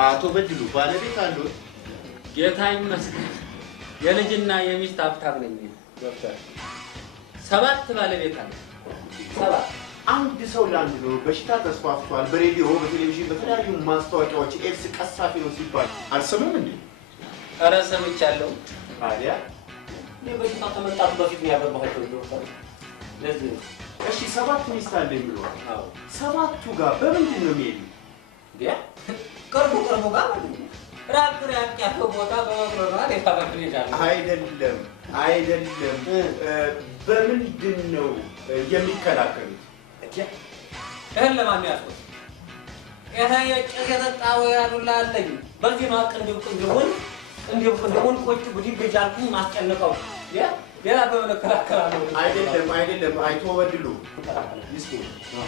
አቶ በድሉ ባለቤት አሉት? ጌታ ይመስገን የልጅና የሚስት ሀብታም ነኝ ዶክተር። 7 ባለቤት አለ። 7 አንድ ሰው ለአንድ ነው በሽታ ተስፋፍቷል። በሬዲዮ በቴሌቪዥን በተለያዩ ማስታወቂያዎች ኤድስ ቀሳፊ ነው ሲባል አልሰማም እንዴ? ኧረ ሰምቻለሁ። ታዲያ በሽታው ከመምጣቱ በፊት ነው ያገባኋቸው ዶክተር። ለዚህ እሺ 7 ሚስት አለ የሚለው አዎ 7ቱ ጋር በምንድን ነው የሚሄዱ? ቅርቡ ጋር ራቅ ያለው ቦታ በመግረራ ይፋቀድልኛል። አይደለም በምንድን ነው የሚከላከሉት? እህል ለማን ያስቆጥ ይሄ የጭስ የጠጣው ያሉላ አለኝ። በዚህ ነው እንዲሁ ቁጭ ጉዲ በጃልኩ ማስጨነቀው ሌላ በመከላከላለው አይደለም አይቶ በድሉ ይስጡ።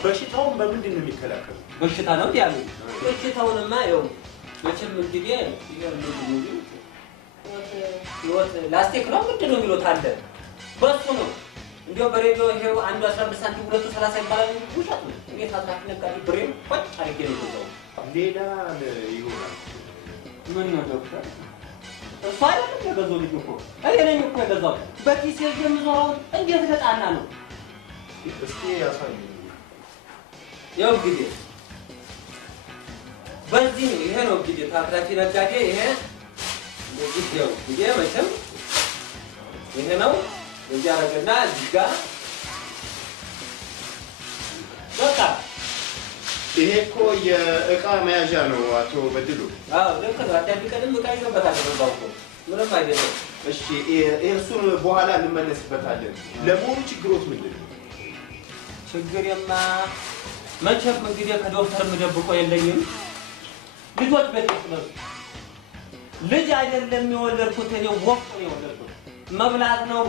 በሽታውን በምንድን ነው የሚከላከሉት? በሽታ ነው ያሉ በሽታውንማ ይኸው መቼም እንግዲህ ህይወት ላስቲክ ነው ምንድን ነው የሚሉት አለ በሱ ነው እንዲያው በሬዲዮ ይሄው አንዱ 15 ሳንቲም ሁለቱ 30 ይባላል። ውሸት ነው። እንዴት አትራፊ ነጋዴ ብሬን ቆጭ አድርጌ ነው የገዛው። ሌላ ይሆናል። ምን ነው ዶክተር? እሱ አይደለም የገዛው ልጅ እኮ እኔ ነኝ እኮ የገዛው። በኪሴ የምዞረው እንዴት ተጣና ነው? እስኪ ያሳዩ። ያው እንግዲህ በዚህ ነው ይሄ ነው እንግዲህ አትራፊ ነጋዴ ይሄ እንደዚህ ነው እንግዲህ መቼም ይሄ ነው እዚህ አረገና እዚህ ጋር በቃ ይሄ እኮ የእቃ መያዣ ነው አቶ በድሉ። አዎ ልክ ነው። አዳዲቀንም እቃ ይዘበታል በዛው እኮ ምንም አይደለም። እሺ እሱን በኋላ እንመለስበታለን። ለሞቱ ችግሮት ምንድን ነው? ችግሬማ መቼም እንግዲህ ከዶክተር የምደብቀው የለኝም። ልጆች በጤፍ ነው ልጅ አይደለም የወለድኩት እኔ ወፍጮ ነው የወለድኩት። መብላት ነው።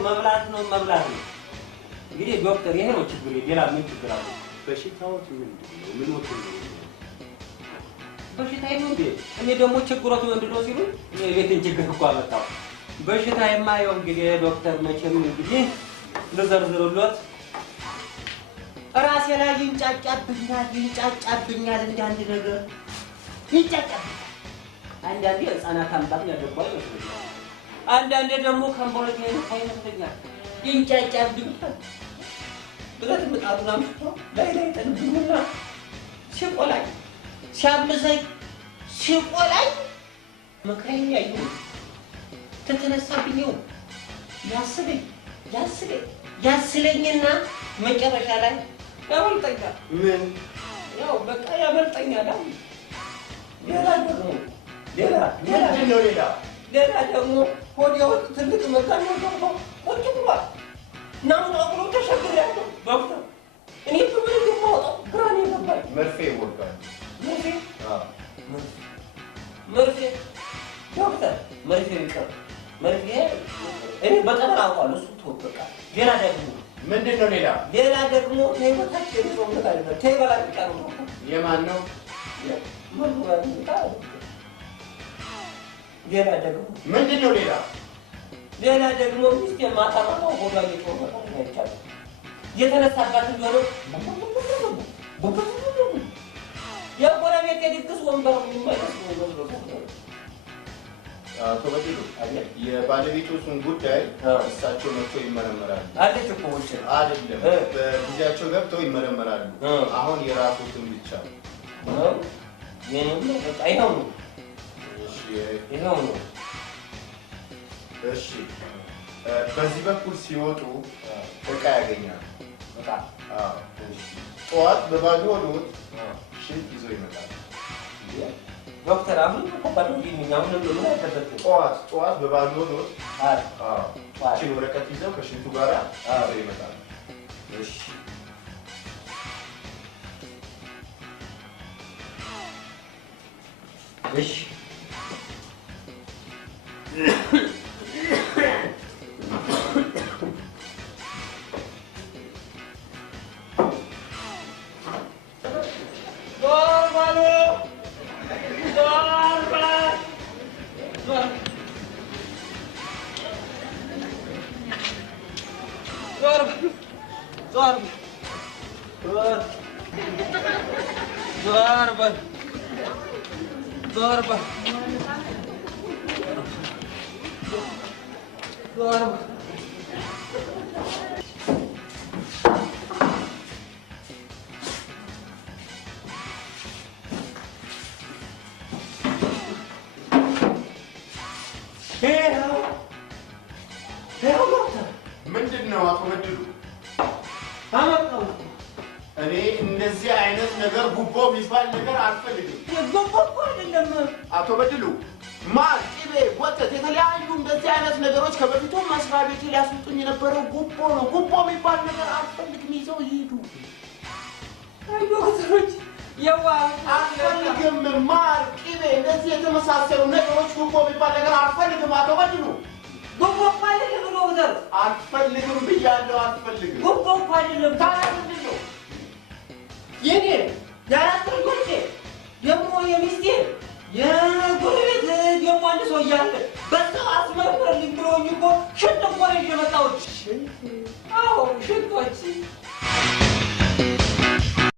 እንግዲህ ዶክተር ይሄ ነው ችግር። ሌላ ምን ችግር አለ? በሽታዎት ምንድን ነው? ምን ወጥ ነው? በሽታ ነው እንዴ? እኔ ደግሞ ችግሮት ምንድን ነው ሲሉ የቤትን ችግር እኮ አመጣው። በሽታ የማየው እንግዲህ ዶክተር መቼም እንግዲህ ልዘርዝሩለት ራሴ ላይ ይንጫጫብኛል እንደ አንድ ነገር ይንጫጫብኛል። አንዳንዴ ህፃናት አምጣት ያደርጓል ይመስለኛል። አንዳንዴ ደግሞ ከንቦለት ይመስለኛል ይንጫጫብኛል። ብረት ምጣዱን አምጥቶ ላይ ጠንብኝና ሲቆላኝ ሲያብሰኝ መከረኛ ይሁን ተተነሳብኝው ያስለኝና መጨረሻ ላይ ያመልጠኛል። ምን ያው በቃ ያመልጠኛል። ሌላ ደግሞ ሆዲያው ትልቅ መካን ነው ደግሞ ቁጭ ብሏል። ናሙና ብሎ ተሸግሬያለሁ ዶክተር። እኔ ምን እንደማወጣው ግራ ነው የገባኝ። መርፌ ይወጋል። መርፌ ዶክተር መርፌ ይቀር መርፌ እኔ በጣም አውቃለሁ። እሱ ተወበቃ። ሌላ ደግሞ ምንድን ነው? ሌላ ደግሞ ተይበታች የሰው ነገር አለ። ተይበላ ይቀር ነው። የማን ነው? ሌላ ደግሞ ምንድን ነው? ሌላ ደግሞ ሚስቴ ማታ ሆዷ እየጮኸ አይቻልም። የተነሳባት እንደሆነ የጎረቤት የድግስ ወንበር የሚመለስ አቶ በድሉ የባለቤቶቹን ጉዳይ እሳቸው መጥቶ ይመረመራሉ። አለች እኮ ውጭ አይደለም በጊዜያቸው ገብተው ይመረመራሉ። አሁን የራሱትን ብቻ ነው የኔም በቃ ይኸው ነው። እሺ በዚህ በኩል ሲወጡ እቃ ያገኛሉ። ጠዋት በባዶ ሆድ ሽንት ይዞ ይመጣል። ዶክተር አሁን ጠዋት በባዶ ሆድ ችን ወረቀት ይዘው ከሽንቱ ጋር ይዘው ይመጣል። እሺ ضربة ضربة ምንድን ነው አቶ በድሉ? እኔ እንደዚህ አይነት ነገር ጉቦ የሚባል ነገር አልፈልግም። ጉቦ እኮ አይደለም አቶ በድሉ። ማር፣ ቅቤ፣ ወተት፣ የተለያዩ እንደዚህ አይነት ነገሮች ከበፊቱም መስሪያ ቤቴ ሊያስወጡኝ የነበረው ጉቦ ነው። ጉቦ የሚባል ነገር አልፈልግም። ይዘው ይሄዱ። ዶክተሮች አልፈልግም። ማር፣ ቅቤ፣ እንደዚህ የተመሳሰሉ ነገሮች ጉቦ የሚባል ነገር አልፈልግም። አቶ በድሉ ጉቦ እኮ አይደለም ዶክተር። አልፈልግም ብያለሁ። አልፈልግም። ጉቦ እኮ አይደለም። ታዲያ ምንድን ነው? የኔ የአራት ልጆቼ ደግሞ የሚስቴ የጎረቤት ደግሞ አንድ ሰው እያለ በሰው አስመርምርልኝ ብሎኝ እኮ ሽንት እኮ ነው ይዤ መጣሁት። አዎ ሽንቶች